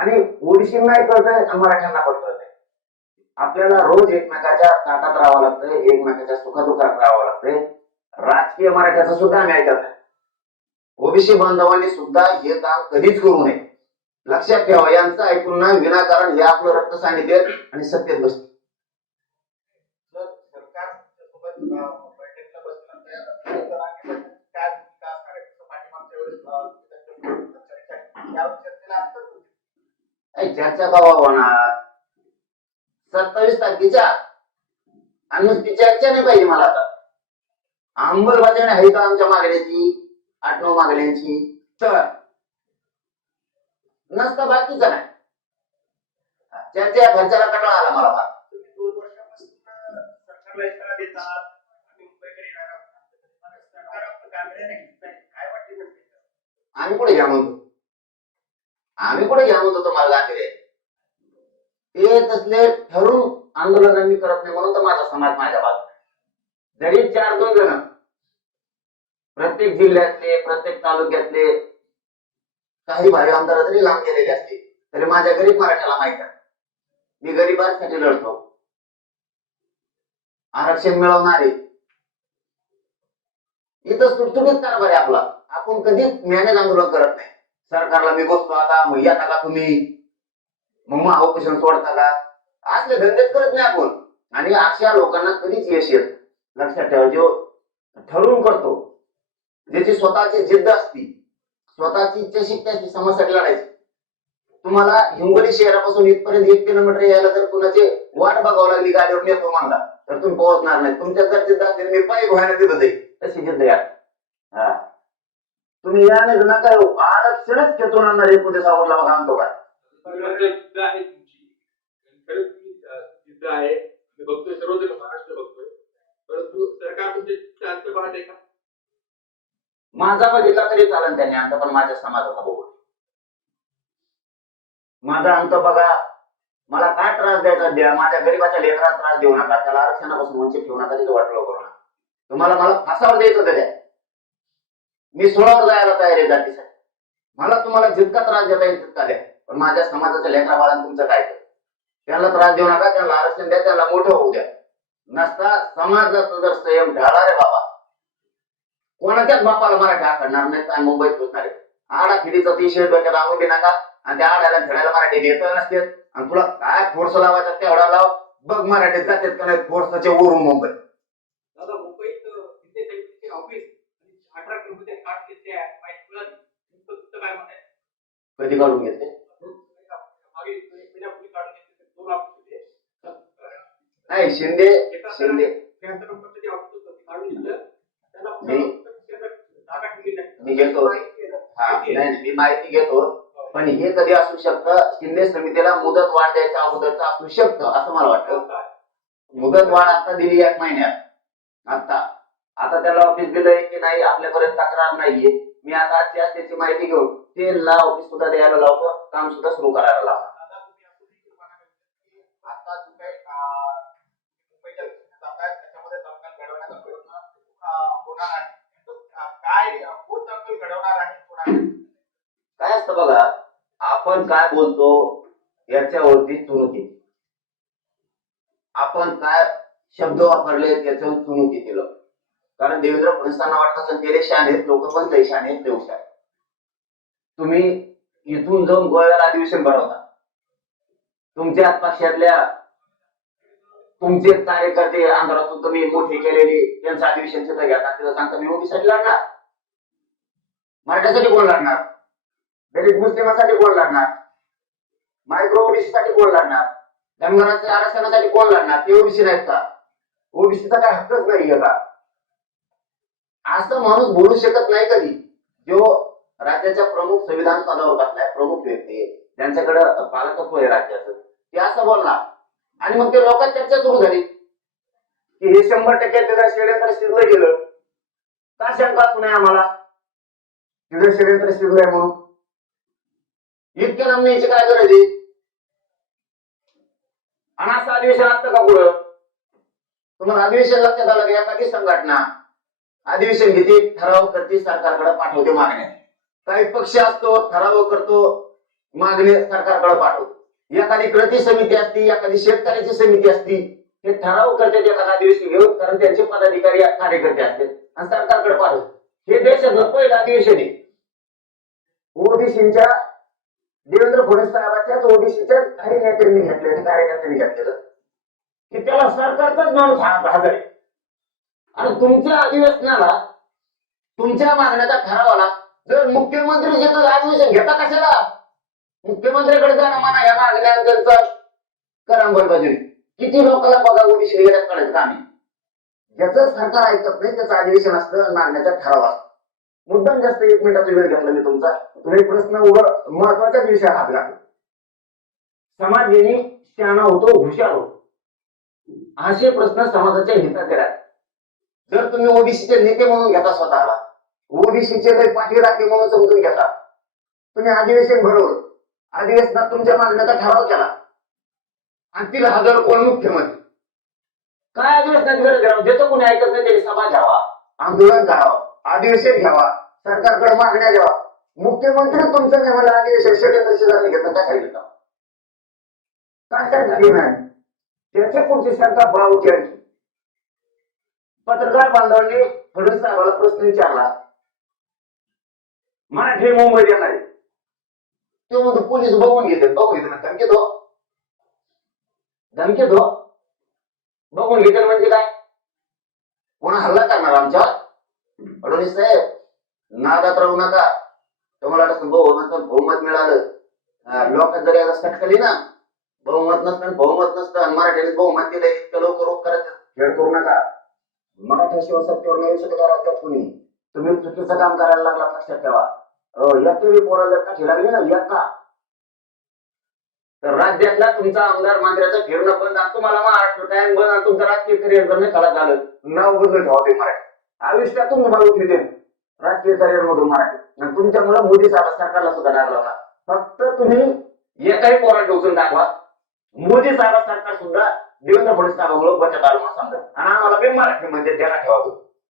आणि ओबीसींनाही कळतंय आणि मराठ्यांना पण कळतंय. आपल्याला रोज एकमेकाच्या ताटात राहावं लागतंय, एकमेकाच्या सुखदुःखात राहावं लागतंय. राजकीय मराठ्याचं सुद्धा आम्ही ऐकत नाही. ओबीसी बांधवांनी सुद्धा हे काम कधीच करू नये. लक्षात ठेवा, यांचं ऐकून ना विनाकारण हे आपलं रक्त सांगितले आणि सत्तेत बसते. चर्चा कवा होणार? 27 तारखेच्या आणि नुसती चर्चा नाही पाहिजे मला. आता अंमलबजावणी आहे का आमच्या मागण्याची, 8-9 मागण्यांची? तर नसतं बाकीचं नाही. चर्चा खर्चाला कंटाळा आला मला फार. आम्ही कुठे घ्या म्हणतो, आम्ही कुठे घ्या म्हणतो तुम्हाला गांधी? ते तसले ठरून आंदोलन मी करत नाही म्हणून तर माझा समाज माझ्या बाजूला. जरी 4-2 जण प्रत्येक जिल्ह्यातले, प्रत्येक तालुक्यातले काही भावी आमदार जरी लांब गेलेले असते तरी माझ्या गरीब मराठ्याला माहित आहे मी गरिबांसाठी लढतो. आरक्षण मिळवणारे इथं सुटसुटीत कारभार आहे आपला. आपण कधीच मॅनेज आंदोलन करत नाही. सरकारला मी बसतो आता, मग येता का तुम्ही, मग महाउपोषण सोडता का, असले धंदेच करत नाही आपण. आणि अशा लोकांना कधीच यश येत. लक्षात ठेवा, जो ठरवून करतो, ज्याची स्वतःची जिद्द असती, स्वतःची इच्छाशक्ती असते समाजासाठी लढायची. तुम्हाला हिंगोली शहरापासून इथपर्यंत 1 किलोमीटर यायला जर कुणाची वाट बघावं लागली, गाडीवर नेतो म्हणला तर तुम्ही पोहोचणार नाही. तुमच्या जर जिद्द असेल मी पायी व्हायला तिथं जाईल, तशी जिद्द या. तुम्ही या नाही नका आरक्षणच खेचून आणणार. एक उद्या सावरला बघा आणतो काय आहे. बघतोय सर्वजण महाराष्ट्र बघतोय, परंतु सरकार तुमचे शांत पाहते का? माझा बघितला तरी चालेल त्यांनी अंत, पण माझ्या समाजाचा बघू. माझा अंत बघा. मला काय त्रास द्यायचा द्या, माझ्या गरीबाच्या लेकराला त्रास देऊ नका, त्याला आरक्षणापासून वंचित ठेवू नका, तिथे वाटलं करू नका. तुम्हाला मला फासावर द्यायचं तर द्या, मी सोळावर जायला तयार आहे जातीसाठी. मला तुम्हाला जितका त्रास देता येईल तितका द्या, पण माझ्या समाजाच्या लेकरा बाळांना तुमचं काय कर, त्यांना त्रास देऊ नका, त्यांना आरक्षण द्या, त्यांना मोठं होऊ द्या. नसता समाजाचा जर संयम ढाळा रे बाबा, कोणाच्याच बापाला मराठी आखडणार नाही आणि मुंबईत घुसणार आहे. आडा खिडीचा टी-शर्ट डोक्यात आणून दे नका, आणि त्या आड्याला खेळायला मराठी देत नसते. आणि तुला काय फोर्स लावायचा तेवढा लाव, बघ मराठीत जातात का नाही फोर्सच्या वरून मुंबई. दादा मुंबईत ऑफिस 18 किलोमीटर काढून घेतले आहे, काय म्हणाय कधी काढून घेतले? नाही शिंदे मी घेतो, नाही मी माहिती घेतो, पण हे कधी असू शकतं, शिंदे समितीला मुदत वाढ द्यायच्या अगोदरचं असू शकतं असं मला वाटतं. मुदत वाढ आता दिली 1 महिन्यात. आता त्याला ऑफिस दिलंय की नाही आपल्यापर्यंत तक्रार नाहीये. मी आता आजची त्याची माहिती घेऊन ते ऑफिस सुद्धा द्यायला लावतो, काम सुद्धा सुरू करायला लावतो. काय असतं बघा, आपण काय बोलतो याच्यावरती चुनूक येते. आपण काय शब्द वापरले त्याच्यावर चुनूक येते लोक. कारण देवेंद्र फडणवीसांना वाटत असेल ते रेषा आहेत, लोक पण देश आहेत, देवशा आहेत. तुम्ही इथून जाऊन गोव्याला अधिवेशन भरवता, तुमच्या पक्षातल्या तुमचे कार्यकर्ते आंध्रातून तुम्ही मोठे केलेले त्यांचं अधिवेशन तिथं घेतात, तिथं सांगता मी ओबीसीसाठी लढणार, मराठ्यासाठी कोण लढणार, दलित मुस्लिमांसाठी कोण लढणार, मायक्रो ओबीसीसाठी कोण लढणार, धनगरांच्या आरक्षणासाठी कोण लढणार, ते ओबीसी नाहीत का? ओबीसीचा काय हक्कच नाहीये का? असं माणूस बोलू शकत नाही कधी, जो राज्याच्या प्रमुख संविधान पदावर बसलाय, प्रमुख व्यक्ती, त्यांच्याकडे पालकत्व आहे राज्याचं, ते असं बोलणार. आणि मग ते लोकांत चर्चा सुरू झाली की हे 100% षडयंत्र शिजलं गेलं. का शंका असू नये आम्हाला षडयंत्र शिजलंय म्हणून? इतक्या लांबण्याची काय गरज आहे? आणि असं अधिवेशन असतं का पुढं? तुम्हाला अधिवेशन लक्षात आलं की एखादी संघटना अधिवेशन घेते, ठराव करते, सरकारकडे पाठवते मागण्या. काही पक्ष असतो ठराव करतो, मागणी सरकारकडे पाठवतो. एखादी कृती समिती असती, एखादी शेतकऱ्याची समिती असती, हे ठराव करतात एखादा अधिवेशन घेऊन, कारण त्यांचे पदाधिकारी कार्यकर्ते असतात आणि सरकारकडे पाठवतो. हे देशातलं पहिलं अधिवेशन आहे. ओबीसीच्या देवेंद्र फडणवीस साहेबांच्याच ओबीसीच्या काही नेत्यांनी घेतलेलं, कार्यकर्त्यांनी घेतलेलं, की त्याला सरकारचाच माणूस हजर आहे. आणि तुमच्या अधिवेशनाला, तुमच्या मागण्याचा ठरावाला जर मुख्यमंत्री घेतात अधिवेशन घेता कशाला? मुख्यमंत्र्याकडे जाणं म्हणा या मागण्यांचा करंबलबाजी. किती लोकांना बघा ओबीसी निघण्यात करायचं काम आहे. ज्याचं सरकार ऐकत नाही त्याचं अधिवेशन असतं, मागण्याचा ठराव असतो. मुद्दाम जास्त 1 मिनिटाचा वेळ घेतला मी तुमचा. तुम्ही प्रश्न महत्वाच्याच विषय हात घातला. समाज नेहमी शहाणा होतो, हुशार होतो. असे प्रश्न समाजाच्या हिताचे राहतात. जर तुम्ही ओबीसीचे नेते म्हणून घेता, स्वतःला ओबीसीचे काही पाठी राखे म्हणून समजून घेता, तुम्ही अधिवेशन भरवलं, अधिवेशनात तुमच्या मागण्याचा ठराव केला आणि तिला हजर कोण? मुख्यमंत्री. काय अधिवेशनात गरज घ्यावं? ज्याचं कोणी ऐकत नाही त्याने सभा घ्यावा, आंदोलन करावं, अधिवेशन घ्यावा, सरकारकडे मागण्या द्यावा. मुख्यमंत्री तुमचं नाही मला अधिवेशन षडयंत्र शेजारी घेतलं, काय सांगितलं? काय झाली नाही त्याच्या पुढची सरकार बाळूची आणखी. पत्रकार बांधवांनी फडणवीस साहेबाला प्रश्न विचारला, मराठी मुंबईत येणार आहे, तो म्हणतो पोलीस बघून घेते. धमकी दो, धमकी दो, बघून घेते म्हणजे काय? कोणा हल्ला करणार आमच्यावर? फडणवीस साहेब नादात राहू नका. तुम्हाला बहुमत मिळालं, लोकांना जरी आता सटकली ना, बहुमत नसतं आणि मराठीने बहुमत दिलं, इतकं लवकर करायचं खेळ करू नका. मराठ्याशिवाय सत्तेवर नाही येऊ शकत राज्यात कुणी. तुम्ही चुकीचं काम करायला लागला, लक्षात ठेवा. एकही पोराला जर काठी लागली ना एका, तर राज्यातला तुमचा आमदार मंत्र्याचं फिरणं बंद आणि तुम्हाला महाराष्ट्र टाइम बंद आणि तुमचं राजकीय करिअर जर नाही खराब झालं, नाव बदल ठेवा ते मराठी. आयुष्यातून तुम्हाला उठते राजकीय करिअर मधून मराठी. आणि तुमच्यामुळे मोदी साहेब सरकारला सुद्धा लागला होता. फक्त तुम्ही एकही पोरात डोसून टाकवा, मोदी साहेब सरकार सुद्धा देवेंद्र फडणवीस साहेबांमुळे बचत आलं म्हणून सांगतात. आणि आम्हाला बी मराठीमध्ये द्यायला ठेवा.